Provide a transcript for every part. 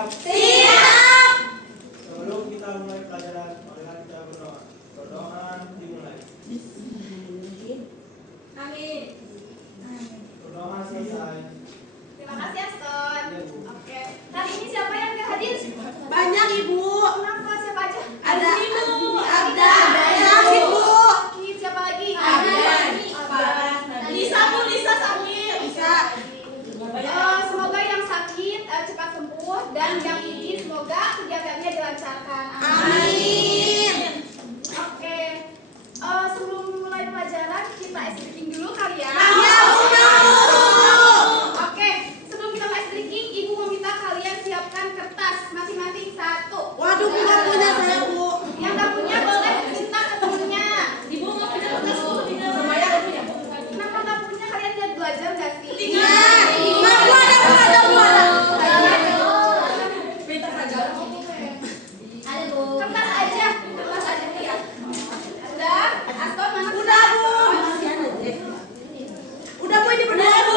Siap? Siap. Sebelum kita mulai pelajaran, marilah kita berdoa. Berdoa dimulai. Amin. Berdoa selesai. Terima kasih Aston. Iya, Bu. Oke. Hari ini siapa yang gak hadir? Banyak Ibu. Kenapa? Siapa aja? Ada Ibu. Abda. Sakit, Ibu. Sakit. Siapa lagi? Abda. Lisa Bu, Lisa Samir. Bisa. Semoga yang sakit cepat sembuh dan yang izin semoga kegiatannya dilancarkan. Amin. Oke. Sebelum mulai pelajaran kita ice breaking dulu kali ya. Iya, Bu. Oke, sebelum kita ice breaking, Ibu meminta kalian siapkan kertas masing-masing satu. Waduh, Bu, nggak punya saya, Bu. Yang nggak punya boleh minta ke temennya. Ibu mau punya kertas Bu. Kenapa nggak punya? Kalian lihat belajar nggak sih? Iya. Nggak, Bu, ada, Bu. Kertas aja ya. Udah, Aston mana? Udah, Bu. Udah, Bu, ini berdoa, Bu.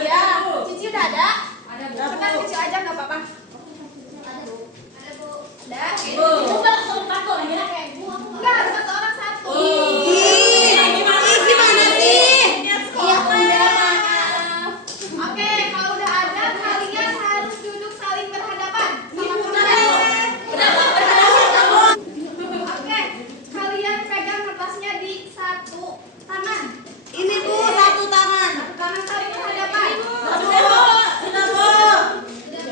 Iya. Cici udah ada? Ada, Kertas Bu. kecil aja nggak apa-apa. Udah. Enggak, satu orang satu. Gimana sih? Iya, maaf. Oke, kalau udah ada kalian harus duduk saling berhadapan. Oke, kalian pegang kertasnya di satu tangan. Ini, Bu, satu tangan. Satu tangan saling berhadapan. Sudah, Bu.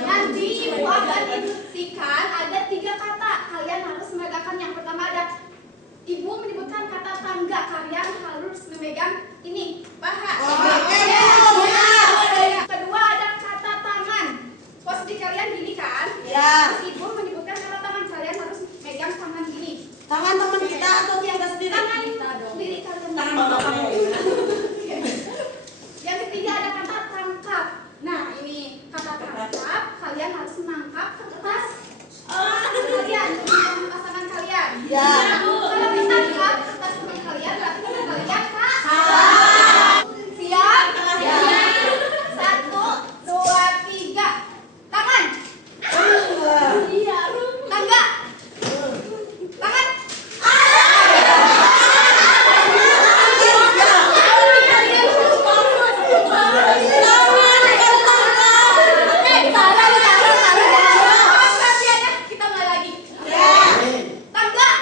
Nanti Ibu akan instruksikan ada 3 kata. Kalian harus menegakkan. Yang pertama ada Ibu menyebutkan kata tangga. Kalian harus memegang ini paha. Oke, Bu. Kedua ada kata tangan. Posisi kalian gini kan? Ya. Terus Ibu menyebutkan kata tangan. Kalian harus megang tangan gini. Tangan teman kita atau kita sendiri? Tangan diri kalian. Tangan bapak kamu. Yang ketiga ada kata tangkap. Nah ini kata tangkap. Kalian harus menangkap kertas kalian, pasangan kalian. Ya. Kalau ditangkap kertas teman kalian, berarti teman kalian kalah. Siap? Satu, dua, tiga. Tangan. Tangga. Tangan. Kita mulai lagi. Tangga. Tangkap.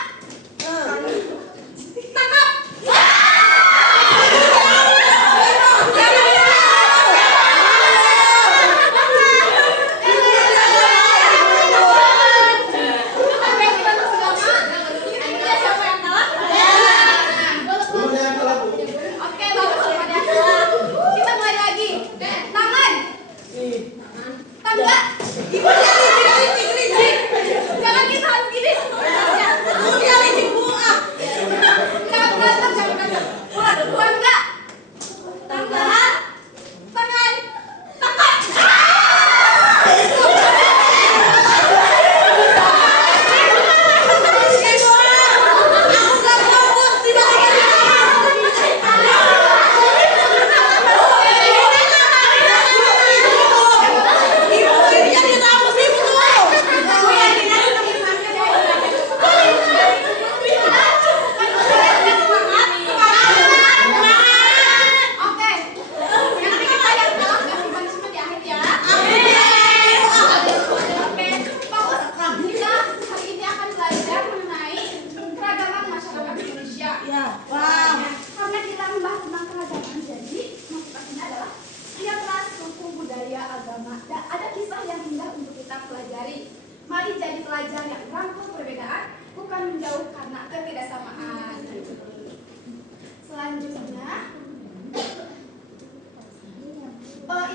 Siapa yang kalah? Belum ada yang kalah, Bu. Oke, bagus pada. Kita mulai lagi. Tangan. Tangga. Jangan kita harus gini. Jangan berantem, jangan berantem. Tangga. Tangan. Tangkap. Oke. Yang kita yang kalah kasih punishment di akhir ya. Oke, fokus. Kita hari ini akan belajar mengenai keragaman masyarakat Indonesia. Ya. Wow. Karena kita membahas tentang keragaman, jadi motivasinya adalah tiap ras, suku, budaya, agama, dan ada kisah yang indah untuk kita pelajari. Mari jadi pelajar yang merangkul perbedaan, bukan menjauh karena ketidaksamaan. Selanjutnya,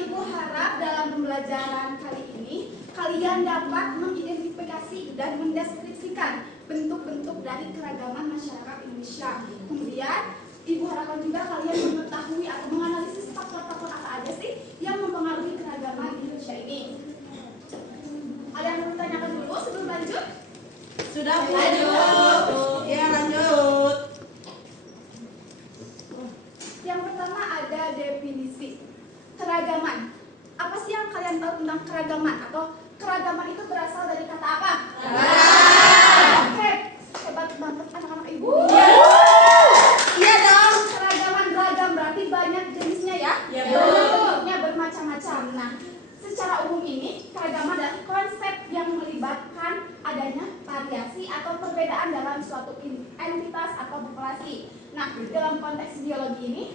Ibu harap dalam pembelajaran kali ini kalian dapat mengidentifikasi dan mendeskripsikan bentuk-bentuk dari keragaman masyarakat Indonesia. Kemudian, Ibu harapkan juga kalian mengetahui atau menganalisis faktor-faktor apa aja sih yang mempengaruhi keragaman Indonesia ini. Ada yang mau ditanyakan dulu sebelum lanjut? Sudah, Bu. Ya, lanjut. Yang pertama ada definisi keragaman. Apa sih yang kalian kalian tahu tentang keragaman atau keragaman itu berasal dari kata apa? Oke, hebat banget anak-anak ibu. Iya dong. Keragaman ragam berarti banyak jenisnya ya? Iya, Bentuknya bermacam-macam. Nah, secara umum ini keragaman adalah konsep yang melibatkan adanya variasi atau perbedaan dalam suatu entitas atau populasi. Nah, dalam konteks biologi ini,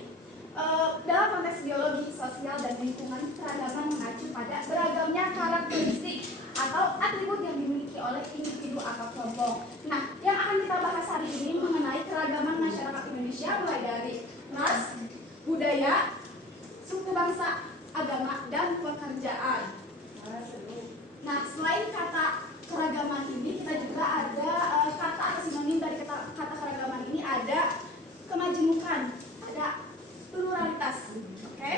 dalam konteks biologi, sosial, dan lingkungan, keragaman mengacu pada beragamnya karakteristik atau atribut yang dimiliki oleh individu atau kelompok. Nah, yang akan kita bahas hari ini mengenai keragaman masyarakat Indonesia mulai dari ras, budaya, suku bangsa, agama, dan pekerjaan. Nah, selain kata keragaman ini, kita juga ada kata atau sinonim dari kata keragaman ini ada kemajemukan, ada pluralitas. Oke,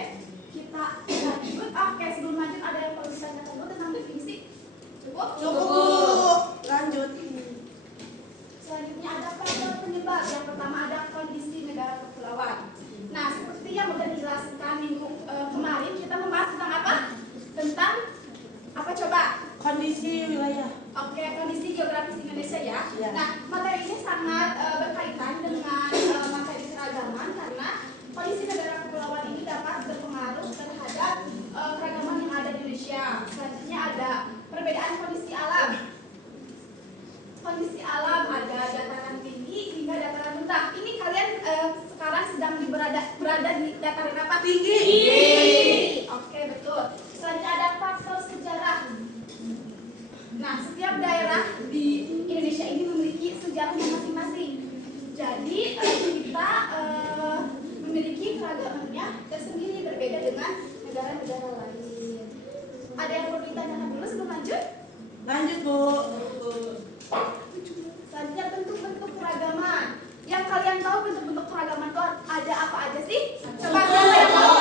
kita lanjut. Oke, sebelum lanjut ada yang perlu ditanyakan dulu tentang definisi? Cukup? Cukup Bu. Lanjut. Selanjutnya ada faktor penyebab. Yang pertama ada kondisi negara kepulauan. Nah, seperti yang sudah dijelaskan minggu kemarin, kita membahas tentang apa? Tentang apa coba? Kondisi wilayah. Oke, kondisi geografis Indonesia ya. Ya. Nah, materi ini sangat berkaitan dengan materi keragaman karena kondisi negara kepulauan ini dapat berpengaruh terhadap keragaman yang ada di Indonesia. Selanjutnya ada perbedaan kondisi alam. Kondisi alam ada dataran tinggi hingga dataran rendah. Ini kalian sekarang sedang berada di dataran apa? Tinggi. Oke, betul. Selanjutnya ada faktor sejarah. Nah, setiap daerah di Indonesia ini memiliki sejarahnya masing-masing. Jadi kita memiliki keragamannya tersendiri berbeda dengan negara-negara lain. Ada yang perlu ditanyakan dulu sebelum lanjut? Lanjut Bu. Selanjutnya bentuk-bentuk keragaman. Yang kalian tahu bentuk-bentuk keragaman itu ada apa aja sih? Coba siapa yang tahu?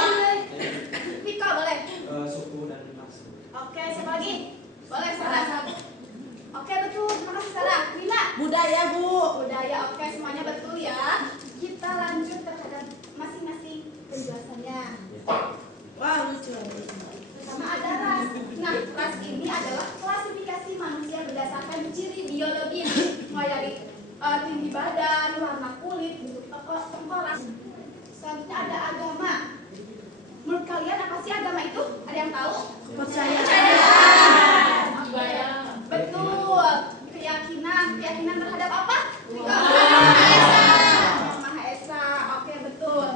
Vika boleh. Suku dan ras. Oke, siapa lagi? Boleh, Sarah. Oke, betul. Terima kasih, Sarah. Lina. Budaya Bu. Budaya. Oke, semuanya betul ya. Kita lanjut terhadap masing-masing penjelasannya. Wah, lucu. Pertama ada ras. Nah, ras ini adalah klasifikasi manusia berdasarkan ciri biologis, mulai dari tinggi badan, warna kulit, bentuk tengkorak. Selanjutnya ada agama. Menurut kalian apa sih agama itu? Ada yang tahu? Percaya. Oke. Betul. Keyakinan terhadap apa? Maha Esa. Oke, betul.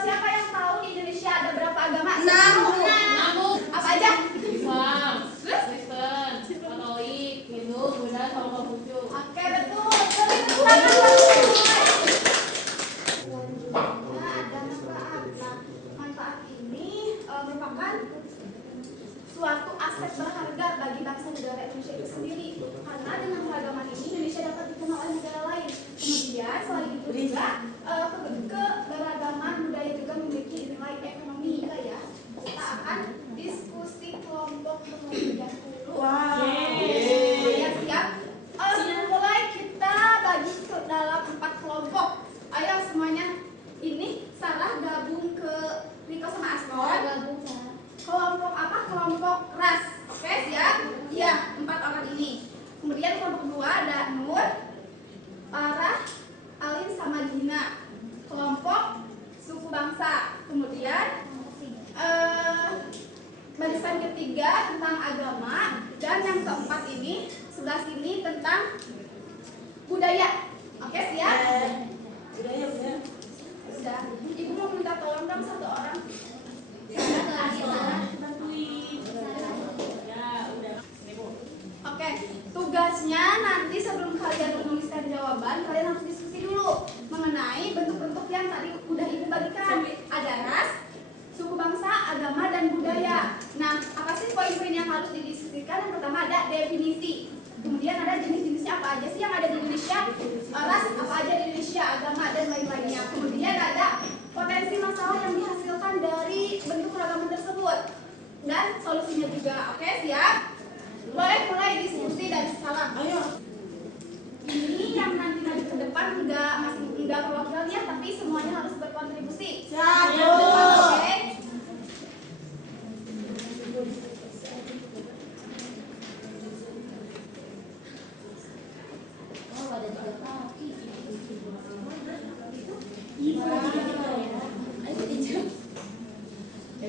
Siapa yang tahu di Indonesia ada berapa agama? 6. Apa aja? Islam, Kristen, Katolik, Hindu, Buddha, sama Konghucu. Oke, betul. Tepuk tangan buat semua. Selanjutnya ada manfaat. Nah, manfaat ini merupakan suatu aset berharga bagi bangsa negara Indonesia itu sendiri. Karena dengan keragaman ini Indonesia dapat dikenal oleh negara lain. Kemudian selain itu juga keberagaman budaya juga memiliki nilai ekonomi ya. Kita akan diskusi kelompok terlebih dahulu. Wow. Kalian siap? Mulai kita bagi ke dalam 4 kelompok. Ayo semuanya. Ini Sarah gabung ke Riko sama Asmon. Kelompok apa? Kelompok ras. Oke, siap? Iya, 4 orang ini. Kemudian kelompok 2 ada Nur, Farah, Alin sama Gina. Kelompok suku bangsa. Kemudian barisan ketiga tentang agama, dan yang keempat ini sebelah sini tentang budaya. Oke, siap? Budaya. Sudah. Ibu mau minta tolong dong 1 orang. Oke, tugasnya nanti sebelum kalian menuliskan jawaban, kalian harus diskusi dulu mengenai bentuk-bentuk yang tadi udah ibu bagikan. Ada ras, suku bangsa, agama, dan budaya. Nah, apa sih poin-poin yang harus didiskusikan? Yang pertama ada definisi. Kemudian ada jenis-jenisnya apa aja sih yang ada di Indonesia, ras apa aja di Indonesia, agama, dan lain-lainnya. Kemudian ada potensi masalah yang dihasilkan dari bentuk keragaman tersebut dan solusinya juga. Oke, siap? Boleh mulai diskusi dari sekarang. Ayo. Ini yang nanti ke depan enggak perwakilannya, tapi semuanya harus berkontribusi. Siap. Oke.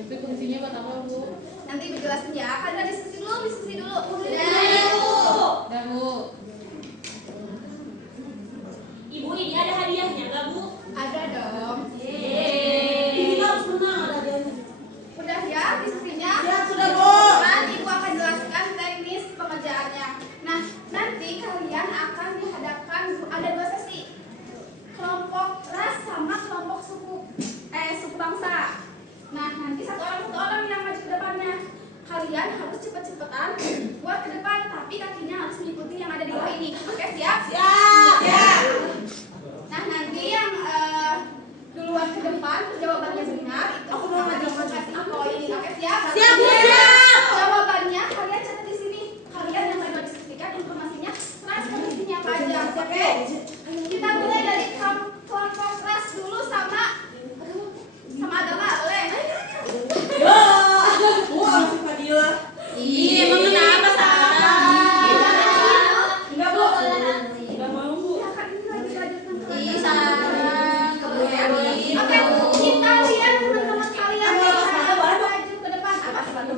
Itu fungsinya buat apa, Bu? Nanti Ibu jelasin ya. Kalian diskusi dulu. Udah, Bu. Ibu ini ada hadiahnya nggak Bu? Ada dong. Ini harus menang ada hadiahnya. Udah ya diskusinya? Ya sudah Bu. Nanti Ibu akan jelaskan teknis pengerjaannya. Nah, nanti kalian akan dihadapkan ada 2 sesi. Kelompok ras sama kelompok suku bangsa. Nah, nanti satu orang yang maju ke depannya. Kalian harus cepet-cepetan buat ke depan, tapi kakinya harus mengikuti yang ada di bawah ini. Oke, siap? Siap. Nah, nanti yang duluan ke depan jawabannya benar itu Aku mau maju. kasih poin. Oke, siap? Siap, Bu, siap. Jawabannya kalian catat di sini. Kalian yang mau diskusikan informasinya, ras kondisinya apa aja. Oke? Kita mulai dari kelompok ras dulu sama agama, boleh? Wah, si Fadila. Iya, emang kenapa, Sarah? Enggak Bu. Enggak mau Bu. Ya kan ini lagi lanjutan ke Ih, agama. Sarah. Oke, kita lihat teman-teman kalian yang maju ke depan. Apa sih?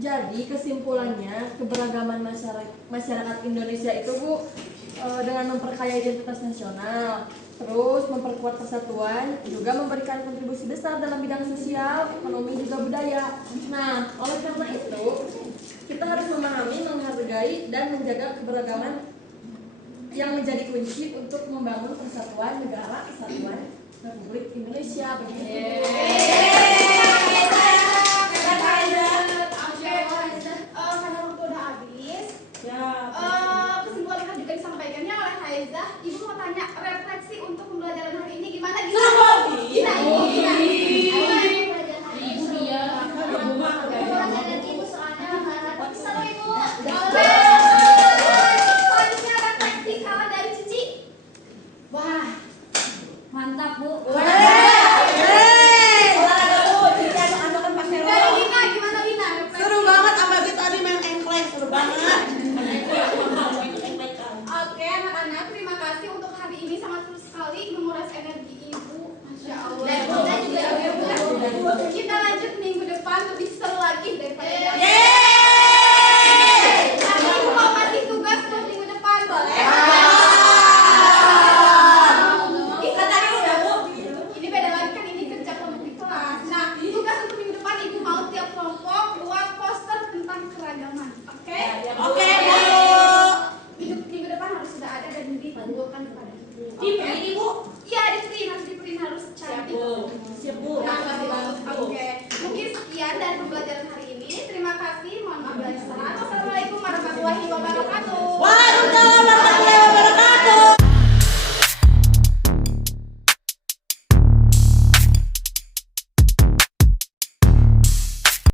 Jadi kesimpulannya keberagaman masyarakat Indonesia itu Bu dengan memperkaya identitas nasional, terus memperkuat persatuan, juga memberikan kontribusi besar dalam bidang sosial, ekonomi juga budaya. Nah, oleh karena itu kita harus memahami, menghargai dan menjaga keberagaman yang menjadi kunci untuk membangun persatuan negara kesatuan Republik Indonesia. Begitu. Karena waktu udah habis, Ya. kesimpulan yang juga disampaikannya oleh Haizah, Ibu mau tanya refleksi untuk pembelajaran hari ini gimana? Seru, Bi. Ibu dia. Pembelajaran Ibu soalnya seru Ibu. Selanjutnya refleksi kalau dari Cici. Wah, mantap Bu. Olahraga tuh, Cici anu kan pakai Dari rok. Wina gimana Wina? Refleksi. Seru banget sama kita tadi main engklek, seru banget. Oke anak-anak, terima kasih untuk hari ini sangat seru sekali menguras energi Ibu. Masya Allah. Dan juga kita lanjut minggu depan lebih seru lagi daripada yang Nanti Ibu mau kasih tugas untuk minggu depan boleh? Kan tadi udah, Bu. Ini beda lagi kan ini kerja kelompok di kelas. Nah, tugas untuk minggu depan Ibu mau tiap kelompok buat poster tentang keragaman. Oke? Oke, Bu. Minggu depan harus sudah ada dan ditunjukkan kepada Ibu. Di ini, Bu. Iya, di print harus cantik. Siap, Bu. Terima kasih banget. Oke, mungkin sekian dari pembelajaran hari ini. Terima kasih. Mohon maaf bila ada kesalahan. Wassalamualaikum warahmatullahi wabarakatuh.